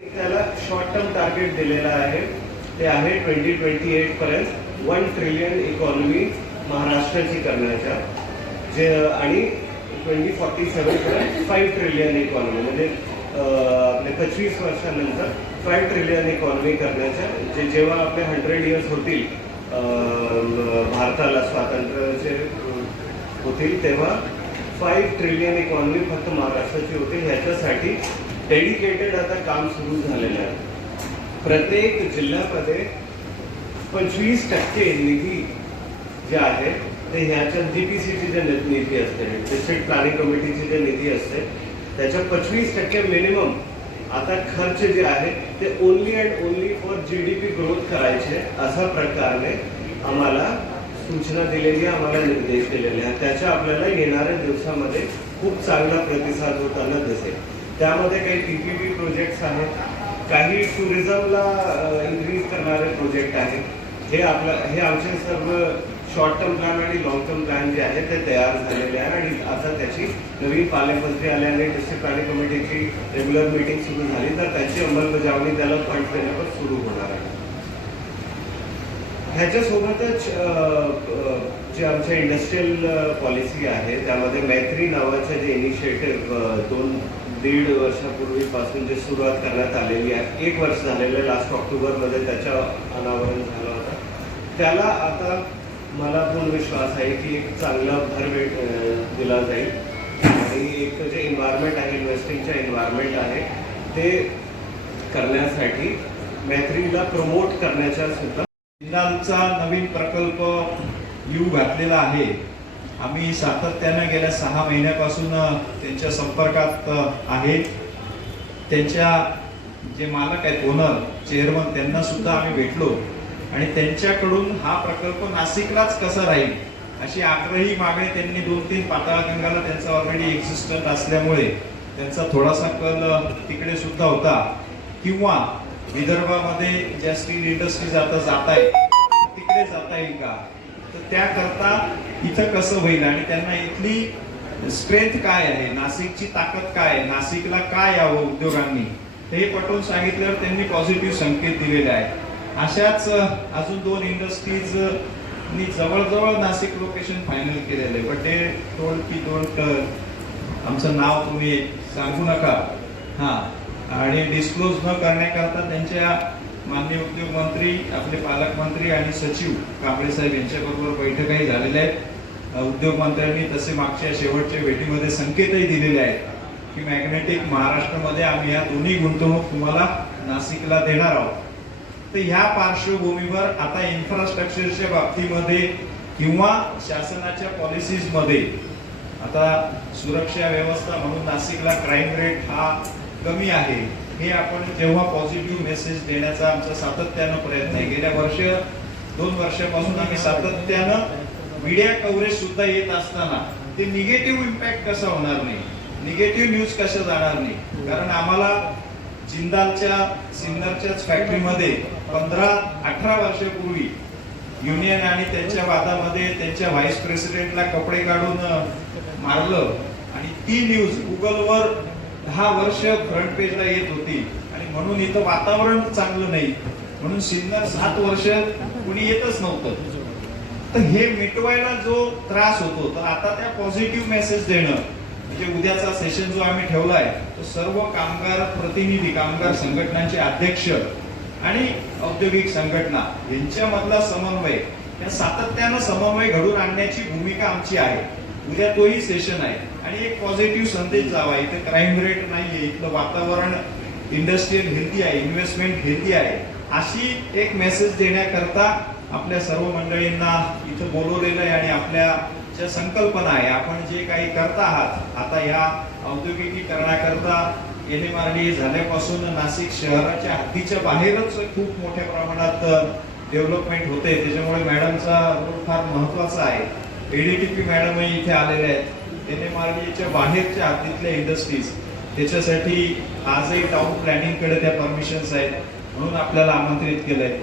त्याला short term target दिलेलं आहे. ते आहे ट्वेंटी ट्वेंटी एट पर्यंत वन ट्रिलियन इकॉनॉमी महाराष्ट्राची करण्याच्या. जे आणि ट्वेंटी फॉर्टी सेवन पर्यंत फाईव्ह ट्रिलियन इकॉनॉमी म्हणजे आपल्या पंचवीस वर्षानंतर फाईव्ह ट्रिलियन इकॉनॉमी करण्याच्या. जे जेव्हा आपले हंड्रेड इयर्स होतील भारताला स्वातंत्र्याचे होतील तेव्हा फाईव्ह ट्रिलियन इकॉनॉमी फक्त महाराष्ट्राची होती. ह्याच्यासाठी डेडिकेटेड आता काम सुरू झालेलं आहे. प्रत्येक जिल्ह्यामध्ये पंचवीस टक्के निधी जे आहे ते ह्याच्या डीपीसीची जे निधी असते डिस्ट्रिक्ट प्लॅनिंग कमिटीची जे निधी असते त्याच्या पंचवीस टक्के मिनिमम आता खर्च जे आहे ते only and only for G D P growth करायचे अशा प्रकारे आम्हाला सूचना दिलेली आम्हाला निर्देश दिलेले आहेत. त्याच्या आपल्याला येणाऱ्या दिवसामध्ये खूप चांगला प्रतिसाद होताना दिसेल. त्यामध्ये काही पीपीपी प्रोजेक्ट्स आहेत. काही टुरिझमला इन्क्रीज करणारे प्रोजेक्ट आहेत. हे आपलं हे आमचे सर्व शॉर्ट टर्म प्लॅन आणि लॉंग टर्म प्लॅन जे आहे ते तयार झालेले आहे आणि आता त्याची नवीन पालकमंत्री आल्याने डिस्ट्रिक्ट प्लॅनिंग कमिटीची रेग्युलर मीटिंग सुरू झाली. तर त्याची अंमलबजावणी त्याला फंड देण्यावर सुरू होणार आहे. ह्याच्यासोबतच जे आमच्या इंडस्ट्रीयल पॉलिसी आहे त्यामध्ये मैत्री नावाचं जे इनिशिएटिव्ह दोन दीड वर्षापूर्वीपासून जे सुरुवात करण्यात आलेली आहे. एक वर्ष झालेलं आहे लास्ट ऑक्टोबरमध्ये त्याच्या अनावरण झालं होतं. त्याला आता मला पूर्ण विश्वास आहे की एक चांगला भर भेट दिला जाईल. आणि एक जे एन्व्हायरमेंट आहे इन्व्हेस्टिंगच्या एन्व्हायरमेंट आहे ते करण्यासाठी मैत्रीला प्रमोट करण्याच्या सुद्धा जिल्ह्यांचा नवीन प्रकल्प येऊ घातलेला आहे. आम्ही सातत्यानं गेल्या सहा महिन्यापासून त्यांच्या संपर्कात आहे. त्यांच्या जे मालक आहेत ओनर चेअरमन त्यांना सुद्धा आम्ही भेटलो. आणि त्यांच्याकडून हा प्रकल्प नाशिकलाच कसा राहील अशी आग्रही मागणी त्यांनी दोन तीन पाताळगंगाला त्यांचा ऑलरेडी एक्झिस्टंट असल्यामुळे त्यांचा थोडासा कल तिकडे सुद्धा होता. किंवा विदर्भामध्ये ज्या स्टील इंडस्ट्रीज आता जात आहे तिकडे जाता येईल का? तर त्याकरता इथं कसं होईल आणि त्यांना इथली स्ट्रेंथ काय आहे? नाशिकची ताकद काय आहे? नाशिकला काय यावं उद्योगांनी? ते हे पटवून सांगितल्यावर त्यांनी पॉझिटिव्ह संकेत दिलेले आहेत. अशाच अजून दोन इंडस्ट्रीज नी जवळजवळ नाशिक लोकेशन फायनल केलेलं. आहे बट ते टोल की डोंट आमचं नाव तुम्ही सांगू नका. हा. आणि डिस्क्लोज न करण्याकरता त्यांच्या माननीय उद्योगमंत्री आपले पालकमंत्री आणि सचिव कांबळे साहेब यांच्याबरोबर बैठकाही झालेल्या आहेत. उद्योगमंत्र्यांनी उद्योग मंत्र्यांनी तसे मागच्या शेवटच्या भेटीमध्ये संकेतही दिलेले आहेत की मॅग्नेटिक महाराष्ट्रामध्ये आम्ही या दोन्ही गुंतवणूक तुम्हाला नाशिकला देणार आहोत. तर ह्या पार्श्वभूमीवर आता इन्फ्रास्ट्रक्चरच्या बाबतीमध्ये किंवा शासनाच्या पॉलिसीजमध्ये आता सुरक्षा व्यवस्था म्हणून नाशिकला क्राईम रेट हा कमी आहे. हे आपण जेव्हा पॉझिटिव्ह मेसेज देण्याचा आमचा सातत्यानं प्रयत्न आहे. गेल्या वर्ष दोन वर्षापासून आम्ही सातत्यानं मीडिया कव्हरेज सुद्धा येत असताना ते निगेटिव्ह इम्पॅक्ट कसा होणार नाही? निगेटिव्ह न्यूज कशा जाणार नाही? कारण आम्हाला जिंदालच्या सिन्नरच्याच फॅक्टरीमध्ये पंधरा अठरा वर्षापूर्वी युनियन आणि त्यांच्या वादामध्ये त्यांच्या व्हाईस प्रेसिडेंटला कपडे काढून मारलं. आणि ती न्यूज गुगलवर दहा वर्ष फ्रंट पेजला येत होती. आणि म्हणून इथं वातावरण चांगलं नाही. म्हणून सिन्नर सात वर्ष कुणी येतच नव्हतं. तर हे मिटवायला जो त्रास होतो तर आता त्या पॉझिटिव्ह मेसेज देणं म्हणजे उद्याचा सेशन जो आम्ही ठेवलाय तो सर्व कामगार प्रतिनिधी कामगार संघटनांचे अध्यक्ष आणि औद्योगिक संघटना यांच्यामधला समन्वय या सातत्यानं समन्वय घडून आणण्याची भूमिका आमची आहे. उद्या तोही सेशन आहे. आणि एक पॉझिटिव्ह संदेश जावा. इथे क्राईम रेट नाहीये इथलं वातावरण इंडस्ट्रीयल हेल्दी आहे इन्व्हेस्टमेंट हेल्दी आहे. अशी एक मेसेज देण्याकरता आपल्या सर्व मंडळींना इथं बोलवलेलं आहे आणि आपल्या ज्या संकल्पना आहे आपण जे काही करता आहात आता या औद्योगिकीकरणाकरता एन एम आर डी झाल्यापासून नाशिक शहराच्या हद्दीच्या बाहेरच खूप मोठ्या प्रमाणात डेव्हलपमेंट होते. त्याच्यामुळे मॅडमचा रोल फार महत्त्वाचा आहे. एडीटीपी मॅडमही इथे आलेले आहेत. एन बाहेरच्या हद्दीतल्या इंडस्ट्रीज त्याच्यासाठी आजही टाउन प्लॅनिंगकडे त्या परमिशन्स आहेत म्हणून आपल्याला आमंत्रित केलंय.